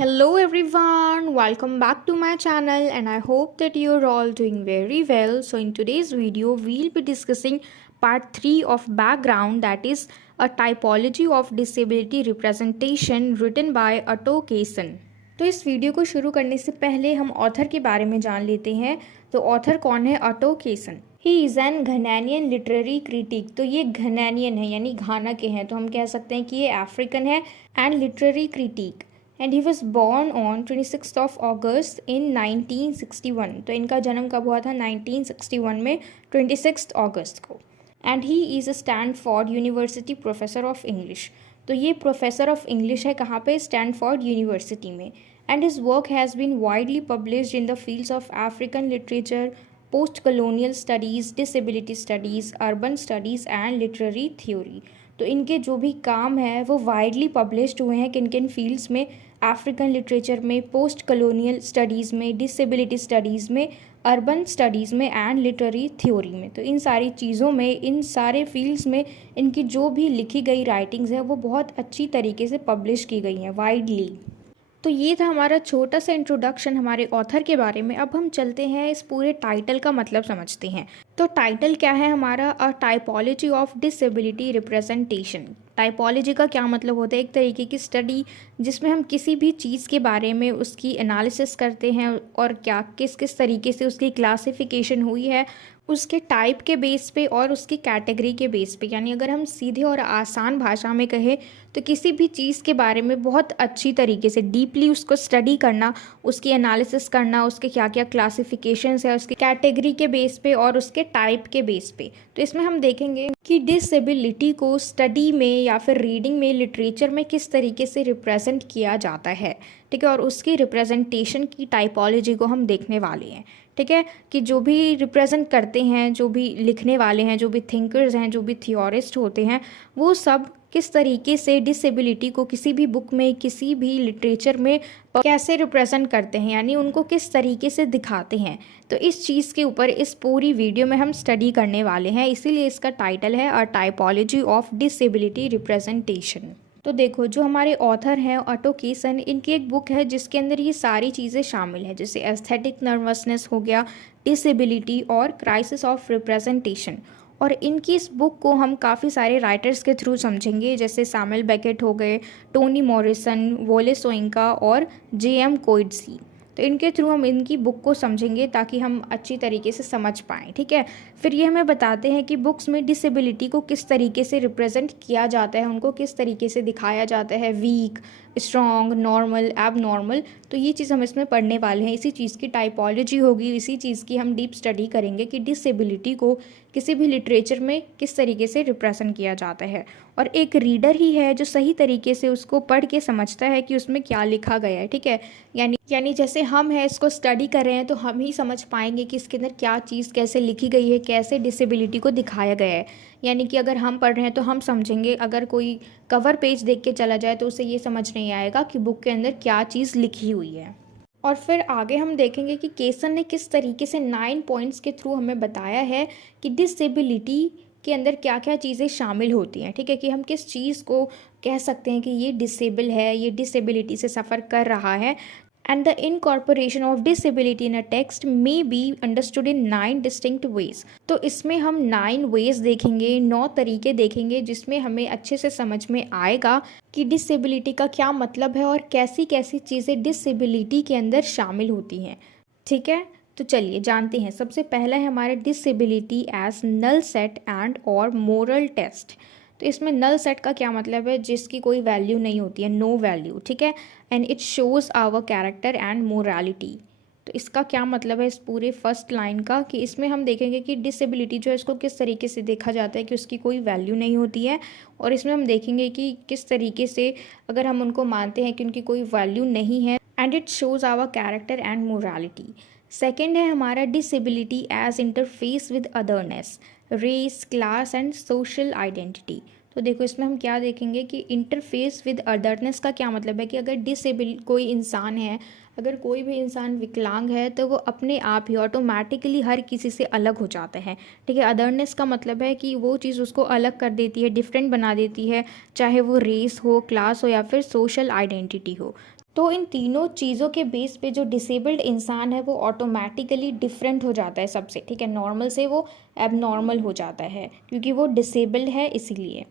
Hello everyone, welcome back to my channel and I hope that you're all doing very well. So in today's video, we'll be discussing part 3 of background, that is a typology of disability representation written by Otto Kaysen. तो इस video को शुरू करने से पहले हम author के बारे में जान लेते हैं। तो ऑथर कौन है? Ato Quayson. He is an Ghanaian literary critic. तो ये घनानियन है यानी घाना के हैं, तो हम कह सकते हैं कि ये अफ्रीकन है and literary critic. And he was born on 26 of August in 1961। तो इनका जन्म कब हुआ था? 1961 में 26 अगस्त को। And he is a Stanford University professor of English. तो ये प्रोफेसर ऑफ इंग्लिश है कहाँ पे? स्टैनफोर्ड यूनिवर्सिटी में। And his work has been widely published in the fields of African literature, post colonial studies, disability studies, urban studies and literary theory. तो इनके जो भी काम है वो वाइडली पब्लिश्ड हुए हैं किन किन फील्ड्स में? अफ्रीकन लिटरेचर में, पोस्ट कलोनियल स्टडीज़ में, डिसेबिलिटी स्टडीज़ में, अर्बन स्टडीज़ में एंड लिटरेरी थ्योरी में। तो इन सारी चीज़ों में, इन सारे फील्ड्स में इनकी जो भी लिखी गई राइटिंग्स है वो बहुत अच्छी तरीके से पब्लिश की गई हैं वाइडली। तो ये था हमारा छोटा सा इंट्रोडक्शन हमारे ऑथर के बारे में। अब हम चलते हैं इस पूरे टाइटल का मतलब समझते हैं। तो टाइटल क्या है हमारा? A typology of disability representation. Typology का क्या मतलब होता है? एक तरीके की स्टडी जिसमें हम किसी भी चीज़ के बारे में उसकी एनालिसिस करते हैं और क्या किस किस तरीके से उसकी क्लासिफिकेशन हुई है उसके टाइप के बेस पे और उसकी कैटेगरी के बेस पे। यानी अगर हम सीधे और आसान भाषा में कहें तो किसी भी चीज़ के बारे में बहुत अच्छी तरीके से डीपली उसको स्टडी करना, उसकी एनालिसिस करना, उसके क्या क्या क्लासिफिकेशंस है उसकी कैटेगरी के बेस पे और उसके टाइप के बेस पे। तो इसमें हम देखेंगे कि डिसेबिलिटी को स्टडी में या फिर रीडिंग में, लिटरेचर में किस तरीके से रिप्रेजेंट किया जाता है, ठीक है। और उसकी रिप्रेजेंटेशन की टाइपोलॉजी को हम देखने वाले हैं, ठीक है। कि जो भी रिप्रेजेंट करते हैं, जो भी लिखने वाले हैं, जो भी थिंकर्स हैं, जो भी थियोरिस्ट होते हैं, वो सब किस तरीके से डिसेबिलिटी को किसी भी बुक में, किसी भी लिटरेचर में कैसे रिप्रेजेंट करते हैं, यानी उनको किस तरीके से दिखाते हैं। तो इस चीज़ के ऊपर इस पूरी वीडियो में हम स्टडी करने वाले हैं, इसीलिए इसका टाइटल है अ टाइपोलॉजी ऑफ डिसेबिलिटी रिप्रेजेंटेशन। तो देखो, जो हमारे ऑथर हैं ऑटो केसन, इनकी एक बुक है जिसके अंदर ये सारी चीज़ें शामिल है, जैसे एस्थेटिक नर्वसनेस हो गया, डिसेबिलिटी और क्राइसिस ऑफ रिप्रेजेंटेशन। और इनकी इस बुक को हम काफ़ी सारे राइटर्स के थ्रू समझेंगे, जैसे सैमुअल बेकेट हो गए, टोनी मॉरिसन, वोले सोइंका और जे.एम. कोएट्ज़ी। तो इनके थ्रू हम इनकी बुक को समझेंगे ताकि हम अच्छी तरीके से समझ पाएँ, ठीक है। फिर ये हमें बताते हैं कि बुक्स में डिसेबिलिटी को किस तरीके से रिप्रेजेंट किया जाता है, उनको किस तरीके से दिखाया जाता है, वीक, स्ट्रॉन्ग, नॉर्मल, एब नॉर्मल। तो ये चीज़ हम इसमें पढ़ने वाले हैं। इसी चीज़ की टाइपोलॉजी होगी, इसी चीज़ की हम डीप स्टडी करेंगे कि डिसेबिलिटी को किसी भी लिटरेचर में किस तरीके से रिप्रेजेंट किया जाता है। और एक रीडर ही है जो सही तरीके से उसको पढ़ के समझता है कि उसमें क्या लिखा गया है, ठीक है। यानी जैसे हम हैं इसको स्टडी कर रहे हैं तो हम ही समझ पाएंगे कि इसके अंदर क्या चीज़ कैसे लिखी गई है, कैसे डिसेबिलिटी को दिखाया गया है। यानी कि अगर हम पढ़ रहे हैं तो हम समझेंगे, अगर कोई कवर पेज देख के चला जाए तो उसे ये समझ नहीं आएगा कि बुक के अंदर क्या चीज़ लिखी हुई है। और फिर आगे हम देखेंगे कि केसन ने किस तरीके से 9 पॉइंट्स के थ्रू हमें बताया है कि डिसेबिलिटी के अंदर क्या क्या चीज़ें शामिल होती हैं, ठीक है। कि हम किस चीज़ को कह सकते हैं कि ये डिसेबल है, ये डिसेबिलिटी से सफ़र कर रहा है। And the incorporation of disability in a text may be understood in 9 distinct ways। तो इसमें हम 9 ways देखेंगे, 9 तरीके देखेंगे जिसमें हमें अच्छे से समझ में आएगा कि डिसेबिलिटी का क्या मतलब है और कैसी कैसी चीज़ें डिसेबिलिटी के अंदर शामिल होती हैं, ठीक है। तो चलिए जानते हैं। सबसे पहला है हमारे disability as null set and और मोरल टेस्ट। तो इसमें नल सेट का क्या मतलब है? जिसकी कोई वैल्यू नहीं होती है, नो वैल्यू, ठीक है। And it shows our character and morality. तो इसका क्या मतलब है इस पूरे फर्स्ट लाइन का? कि इसमें हम देखेंगे कि डिसेबिलिटी जो है इसको किस तरीके से देखा जाता है कि उसकी कोई वैल्यू नहीं होती है। और इसमें हम देखेंगे कि किस तरीके से अगर हम उनको मानते हैं कि उनकी कोई वैल्यू नहीं है, and it shows our character and morality. Second है हमारा disability as interface with otherness, race, class and social identity. तो देखो, इसमें हम क्या देखेंगे कि इंटरफेस विद अदरनेस का क्या मतलब है कि अगर डिसेबल कोई इंसान है, अगर कोई भी इंसान विकलांग है तो वो अपने आप ही ऑटोमेटिकली हर किसी से अलग हो जाता है, ठीक है। अदरनेस का मतलब है कि वो चीज़ उसको अलग कर देती है, डिफरेंट बना देती है, चाहे वो रेस हो, क्लास हो या फिर सोशल आइडेंटिटी हो। तो इन तीनों चीज़ों के बेस पे जो डिसेबल्ड इंसान है वो ऑटोमेटिकली डिफरेंट हो जाता है सबसे, ठीक है। नॉर्मल से वो एबनॉर्मल हो जाता है क्योंकि वो डिसेबल्ड है इसीलिए।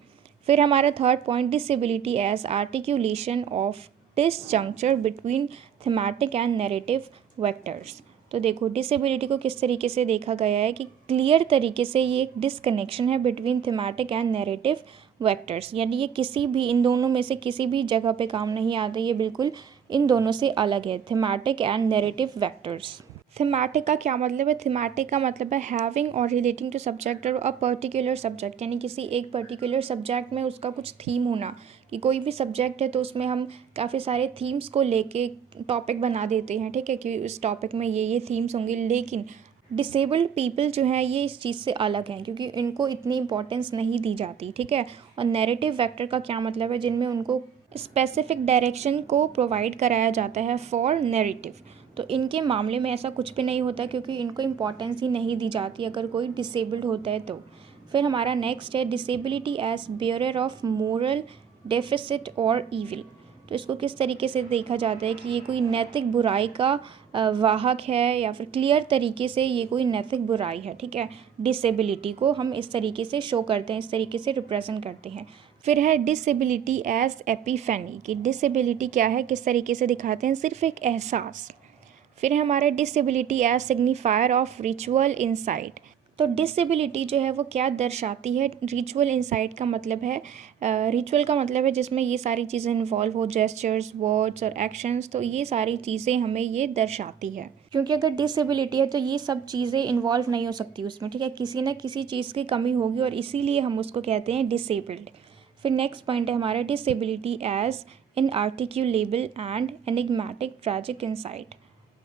फिर हमारा third point, disability as articulation of disjuncture between thematic and narrative vectors. तो देखो डिसेबिलिटी को किस तरीके से देखा गया है कि क्लियर तरीके से ये एक डिसकनेक्शन है between thematic and narrative vectors, यानी ये किसी भी इन दोनों में से किसी भी जगह पे काम नहीं आते, ये बिल्कुल इन दोनों से अलग है, thematic and narrative vectors. Thematic का क्या मतलब है? थीमेटिक का मतलब है हैविंग और रिलेटिंग टू सब्जेक्ट और अ पर्टिकुलर सब्जेक्ट, यानी किसी एक पर्टिकुलर सब्जेक्ट में उसका कुछ थीम होना, कि कोई भी सब्जेक्ट है तो उसमें हम काफ़ी सारे थीम्स को लेके टॉपिक बना देते हैं, ठीक है, कि इस टॉपिक में ये थीम्स होंगे। लेकिन डिसेबल्ड पीपल जो हैं ये इस चीज़ से अलग हैं क्योंकि इनको इतनी इंपॉर्टेंस नहीं दी जाती, ठीक है। और नैरेटिव वेक्टर का क्या मतलब है? जिनमें उनको स्पेसिफिक डायरेक्शन को प्रोवाइड कराया जाता है फॉर नैरेटिव। तो इनके मामले में ऐसा कुछ भी नहीं होता क्योंकि इनको इम्पॉर्टेंस ही नहीं दी जाती अगर कोई डिसेबल्ड होता है तो। फिर हमारा नेक्स्ट है disability as bearer of moral deficit और ईविल। तो इसको किस तरीके से देखा जाता है कि ये कोई नैतिक बुराई का वाहक है या फिर क्लियर तरीके से ये कोई नैतिक बुराई है, ठीक है। डिसेबिलिटी को हम इस तरीके से शो करते हैं, इस तरीके से रिप्रेजेंट करते हैं। फिर है डिसेबिलिटी एज एपिफेनी, कि डिसेबिलिटी क्या है, किस तरीके से दिखाते हैं, सिर्फ एक एहसास। फिर है हमारा disability as signifier of ritual insight. तो डिसेबिलिटी जो है वो क्या दर्शाती है? रिचुअल इंसाइट का मतलब है, रिचुअल का मतलब है जिसमें ये सारी चीज़ें इन्वॉल्व हो, जेस्चर्स, वर्ड्स और एक्शंस, तो ये सारी चीज़ें हमें ये दर्शाती है। क्योंकि अगर डिसेबिलिटी है तो ये सब चीज़ें इन्वॉल्व नहीं हो सकती उसमें, ठीक है, किसी न किसी चीज़ की कमी होगी और इसीलिए हम उसको कहते हैं डिसेबल्ड। फिर नेक्स्ट पॉइंट है हमारा disability as inarticulable and enigmatic tragic insight.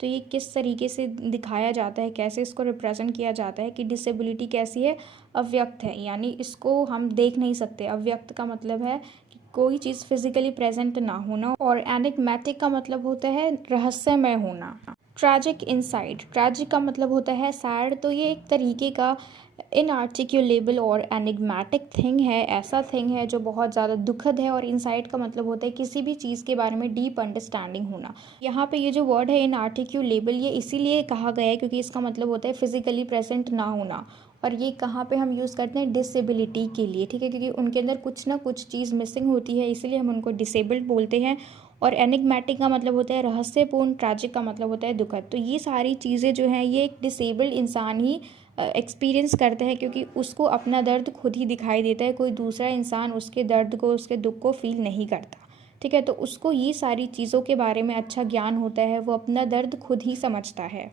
तो ये किस तरीके से दिखाया जाता है, कैसे इसको रिप्रेजेंट किया जाता है कि डिसेबिलिटी कैसी है? अव्यक्त है, यानी इसको हम देख नहीं सकते। अव्यक्त का मतलब है कि कोई चीज़ फिजिकली प्रेजेंट ना होना, और एनिग्मेटिक का मतलब होता है रहस्यमय होना। ट्रैजिक इंसाइट, ट्रैजिक का मतलब होता है सैड, तो ये एक तरीके का इनआर्टिकुलेबल और एनिग्मेटिक थिंग है, ऐसा थिंग है जो बहुत ज़्यादा दुखद है। और इनसाइट का मतलब होता है किसी भी चीज़ के बारे में डीप अंडरस्टैंडिंग होना। यहाँ पे ये जो वर्ड है इनआर्टिकुलेबल, ये इसीलिए कहा गया है क्योंकि इसका मतलब होता है फिजिकली प्रेजेंट ना होना। और ये कहाँ पे हम यूज़ करते हैं? डिसेबिलिटी के लिए, ठीक है, क्योंकि उनके अंदर कुछ ना कुछ चीज़ मिसिंग होती है, इसीलिए हम उनको डिसेबल्ड बोलते हैं। और एनिग्मेटिक का मतलब होता है रहस्यपूर्ण, ट्रैजिक का मतलब होता है दुखद। तो ये सारी चीज़ें जो हैं ये एक डिसेबल्ड इंसान ही एक्सपीरियंस करता है क्योंकि उसको अपना दर्द खुद ही दिखाई देता है, कोई दूसरा इंसान उसके दर्द को, उसके दुख को फील नहीं करता, ठीक है। तो उसको ये सारी चीज़ों के बारे में अच्छा ज्ञान होता है, वो अपना दर्द खुद ही समझता है।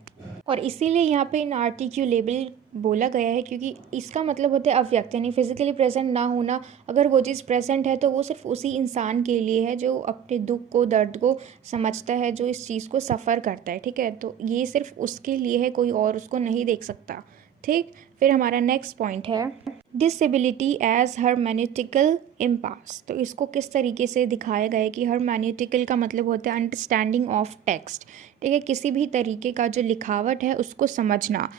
और इसीलिए यहाँ पे इनआर्टिकुलेबल बोला गया है क्योंकि इसका मतलब होता है अव्यक्त, यानी फिजिकली प्रेजेंट ना होना। अगर वो चीज़ प्रेजेंट है तो वो सिर्फ उसी इंसान के लिए है जो अपने दुख को, दर्द को समझता है, जो इस चीज़ को सफ़र करता है, ठीक है। तो ये सिर्फ उसके लिए है, कोई और उसको नहीं देख सकता, ठीक। फिर हमारा नेक्स्ट पॉइंट है डिसेबिलिटी एज हर्मेनेटिकल इम्पास। तो इसको किस तरीके से दिखाया गया है कि हर्मेनेटिकल का मतलब होता है अंडरस्टैंडिंग ऑफ टेक्स्ट, ठीक है, किसी भी तरीके का जो लिखावट है उसको समझना।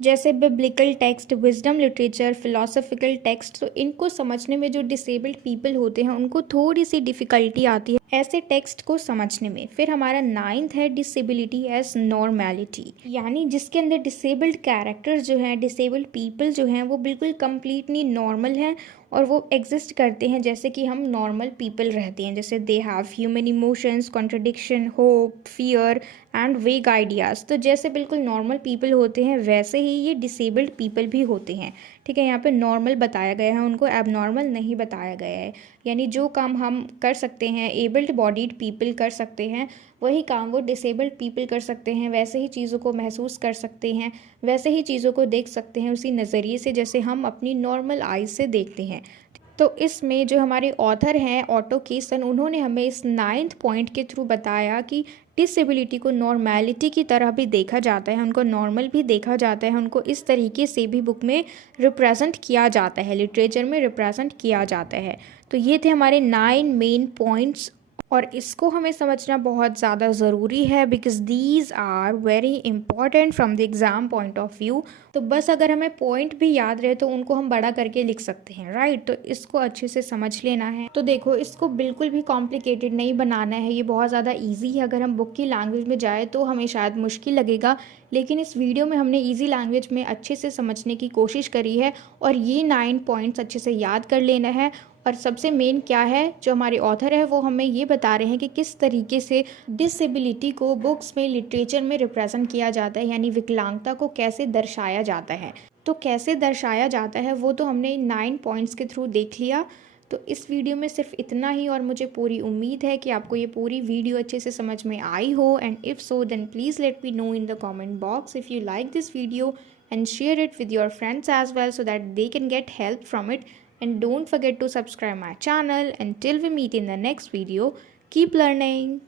जैसे biblical text, wisdom literature, philosophical text, तो इनको समझने में जो डिसेबल्ड पीपल होते हैं उनको थोड़ी सी डिफ़िकल्टी आती है ऐसे टेक्स्ट को समझने में। फिर हमारा नाइन्थ है डिसेबिलिटी एज नॉर्मेलिटी, यानी जिसके अंदर डिसेबल्ड कैरेक्टर्स जो हैं, डिसेबल्ड पीपल जो हैं वो बिल्कुल कम्प्लीटली नॉर्मल हैं और वो एग्जिस्ट करते हैं जैसे कि हम नॉर्मल पीपल रहते हैं। जैसे they have human emotions, contradiction, hope, fear and वेग आइडियाज़। तो जैसे बिल्कुल नॉर्मल पीपल होते हैं वैसे ही ये डिसेबल्ड पीपल भी होते हैं, ठीक है। यहाँ पे नॉर्मल बताया गया है, उनको एबनॉर्मल नहीं बताया गया है। यानी जो काम हम कर सकते हैं, एबल्ड बॉडीड पीपल कर सकते हैं, वही काम वो डिसेबल्ड पीपल कर सकते हैं। वैसे ही चीज़ों को महसूस कर सकते हैं, वैसे ही चीज़ों को देख सकते हैं उसी नज़रिए से जैसे हम अपनी नॉर्मल आइज से देखते हैं। तो इसमें जो हमारे ऑथर हैं ऑटो केसन, उन्होंने हमें इस नाइन्थ पॉइंट के थ्रू बताया कि डिसेबिलिटी को नॉर्मेलिटी की तरह भी देखा जाता है, उनको नॉर्मल भी देखा जाता है, उनको इस तरीके से भी बुक में रिप्रेजेंट किया जाता है, लिटरेचर में रिप्रेजेंट किया जाता है। तो ये थे हमारे 9 मेन पॉइंट्स और इसको हमें समझना बहुत ज़्यादा ज़रूरी है because these are very important from the exam point of view. तो बस अगर हमें पॉइंट भी याद रहे तो उनको हम बड़ा करके लिख सकते हैं, राइट। तो इसको अच्छे से समझ लेना है। तो देखो, इसको बिल्कुल भी कॉम्प्लिकेटेड नहीं बनाना है, ये बहुत ज़्यादा ईजी है। अगर हम बुक की लैंग्वेज में जाए तो हमें शायद मुश्किल लगेगा, लेकिन इस वीडियो में हमने ईजी लैंग्वेज में अच्छे से समझने की कोशिश करी है और ये 9 पॉइंट्स अच्छे से याद कर लेना है। और सबसे मेन क्या है, जो हमारे ऑथर है वो हमें ये बता रहे हैं कि किस तरीके से डिसेबिलिटी को बुक्स में, लिटरेचर में रिप्रेजेंट किया जाता है, यानी विकलांगता को कैसे दर्शाया जाता है। तो कैसे दर्शाया जाता है वो तो हमने 9 पॉइंट्स के थ्रू देख लिया। तो इस वीडियो में सिर्फ इतना ही, और मुझे पूरी उम्मीद है कि आपको ये पूरी वीडियो अच्छे से समझ में आई हो। And if so then please let me know in the comment box if you like this video and share it with your friends as well so that they can get help from it. And don't forget to subscribe my channel. Until we meet in the next video, keep learning.